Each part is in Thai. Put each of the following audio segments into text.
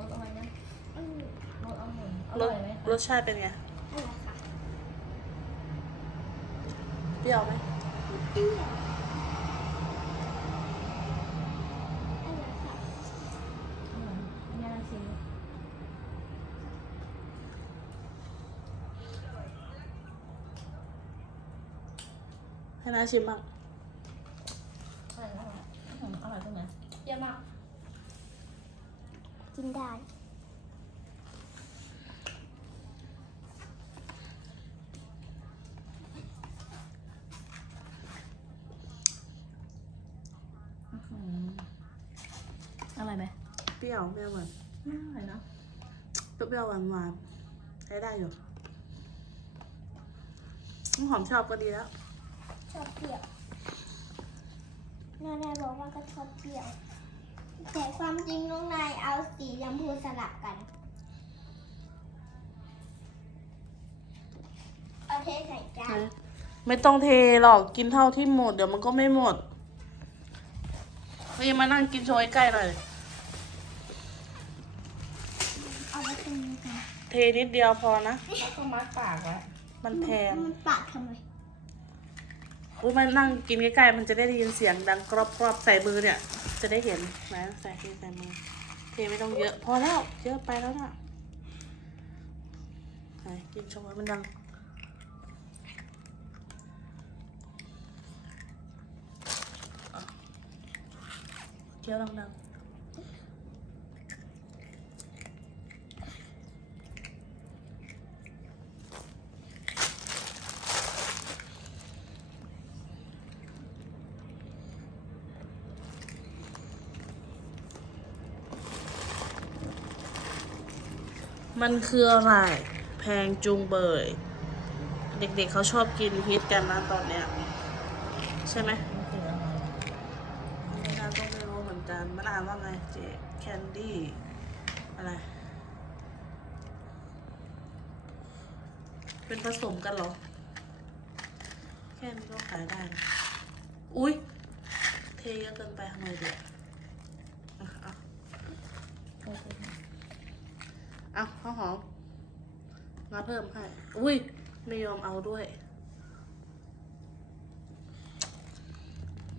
รสอะไรนะอืมรสองุ่นอรร่สอยไหมคะรสชาติเป็นไงอะไรค่ะเปรี้ยวไหมเปรี้ยวอะไรค่ะอร่อยยาชิมให้น้าชิมบ้างอร่อยอร่อยอืมอร่อยตรงไหนเยี่ยมมาก กินได้อืมอร่อยไหมเปรี้ยวเปรี้ยวหวานอร่อยเนาะเปรี้ยวหวานหวานใช้ได้อยู่น้ำหอมชอบก็ดีแล้ว ชอบเปรี้ยวน้องนายบอกว่าก็ชอบเปรี้ยว แต่ความจริงน้องนายเอาสีชมพูสลับกัน เอาเทใส่จานไม่ต้องเทหรอกกินเท่าที่หมด เดี๋ยวมันก็ไม่หมดนี่มานั่งกินโชยใกล้หน่อยเอาไว้ตรงนี้กันเทนิดเดียวพอนะ แล้วก็มัดปากไว้มันแพงมันปาดทำไม อุ้ยมานั่งกินใกล้ๆมันจะได้ยินเสียงดังกรอบๆใส่มือเนี่ย จะได้เห็นนะใส่เทใส่มือ เทไม่ต้องเยอะ พอแล้วเยอะไปแล้วนะไหนกินโชยมันดังเคี้ยวดังๆ มันคืออะไร แพงจุงเบย เด็กๆเขาชอบกินฮิตกันนะตอนเนี้ย ใช่ไหมมะไม่น่าต้องไม่รู้เหมือนกันมันอ่านว่าไงเจแคนดี้อะไร เป็นผสมกันเหรอ แค่นี้ก็ขายได้ อุ้ยเทเยอะเกินไปทำไมเดี๋ยวอะอะ โอเค เอาข้าวหอม มาเพิ่มให้ อุ้ยไม่ยอมเอาด้วย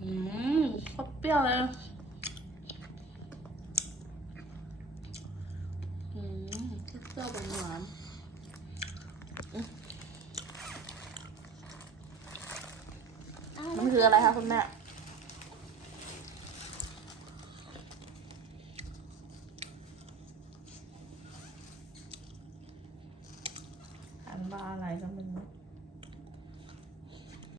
อืมโคตรเปรี้ยวเลยอืมเปรี้ยวหวานหวานๆอืมมันคืออะไรคะคุณแม่ อ่านว่าอะไรก็ไม่รู้